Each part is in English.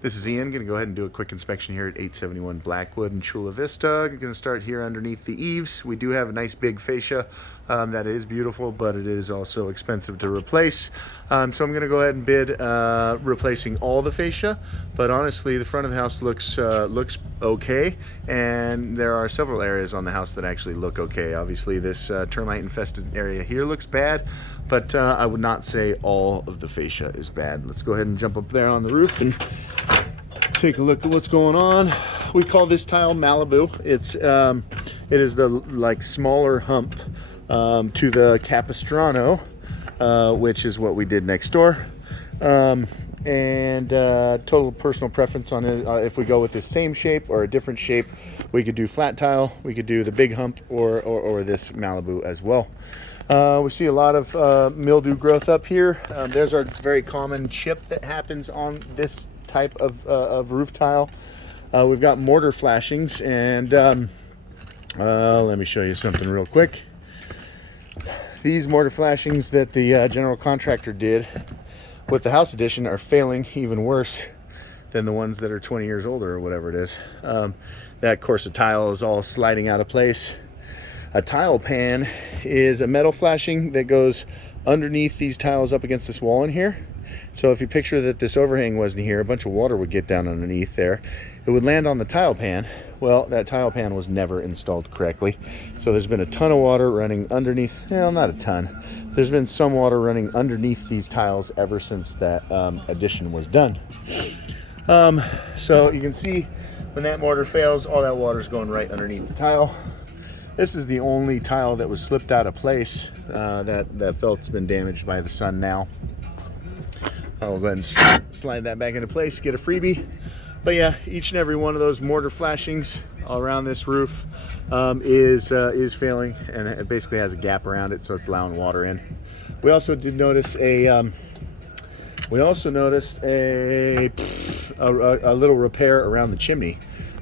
This is Ian. Going to go ahead and do a quick inspection here at 871 Blackwood in Chula Vista. I'm going to start here underneath the eaves. We do have a nice big fascia that is beautiful, but it is also expensive to replace. So I'm going to go ahead and bid replacing all the fascia. But honestly, the front of the house looks okay, and there are several areas on the house that actually look okay. Obviously, this termite infested area here looks bad, but I would not say all of the fascia is bad. Let's go ahead and jump up there on the roof and take a look at what's going on. We call this tile Malibu. It is the smaller hump to the Capistrano, which is what we did next door. And total personal preference on it. If we go with the same shape or a different shape, we could do flat tile, we could do the big hump, or this Malibu as well. We see a lot of mildew growth up here. There's our very common chip that happens on this type of roof tile. We've got mortar flashings, and let me show you something real quick. These mortar flashings that the general contractor did with the house addition are failing even worse than the ones that are 20 years older or whatever it is. That course of tile is all sliding out of place. A tile pan is a metal flashing that goes underneath these tiles up against this wall in here. So if you picture that this overhang wasn't here, a bunch of water would get down underneath there. It would land on the tile pan. Well, that tile pan was never installed correctly. So there's been a ton of water running underneath, well, not a ton. There's been some water running underneath these tiles ever since that addition was done. So you can see when that mortar fails, all that water is going right underneath the tile. This is the only tile that was slipped out of place that felt's been damaged by the sun now. I'll go ahead and slide that back into place, get a freebie. But yeah, each and every one of those mortar flashings all around this roof is failing, and it basically has a gap around it, so it's allowing water in. We also did notice a little repair around the chimney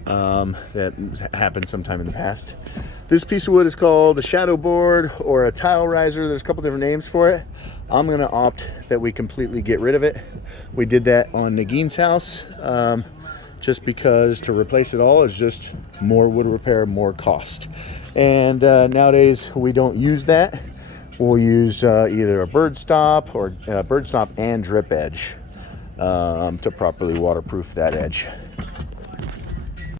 that happened sometime in the past. This piece of wood is called a shadow board or a tile riser. There's a couple different names for it. I'm gonna opt that we completely get rid of it. We did that on Nagin's house just because to replace it all is just more wood repair, more cost. And nowadays we don't use that. We'll use either a bird stop or bird stop and drip edge to properly waterproof that edge.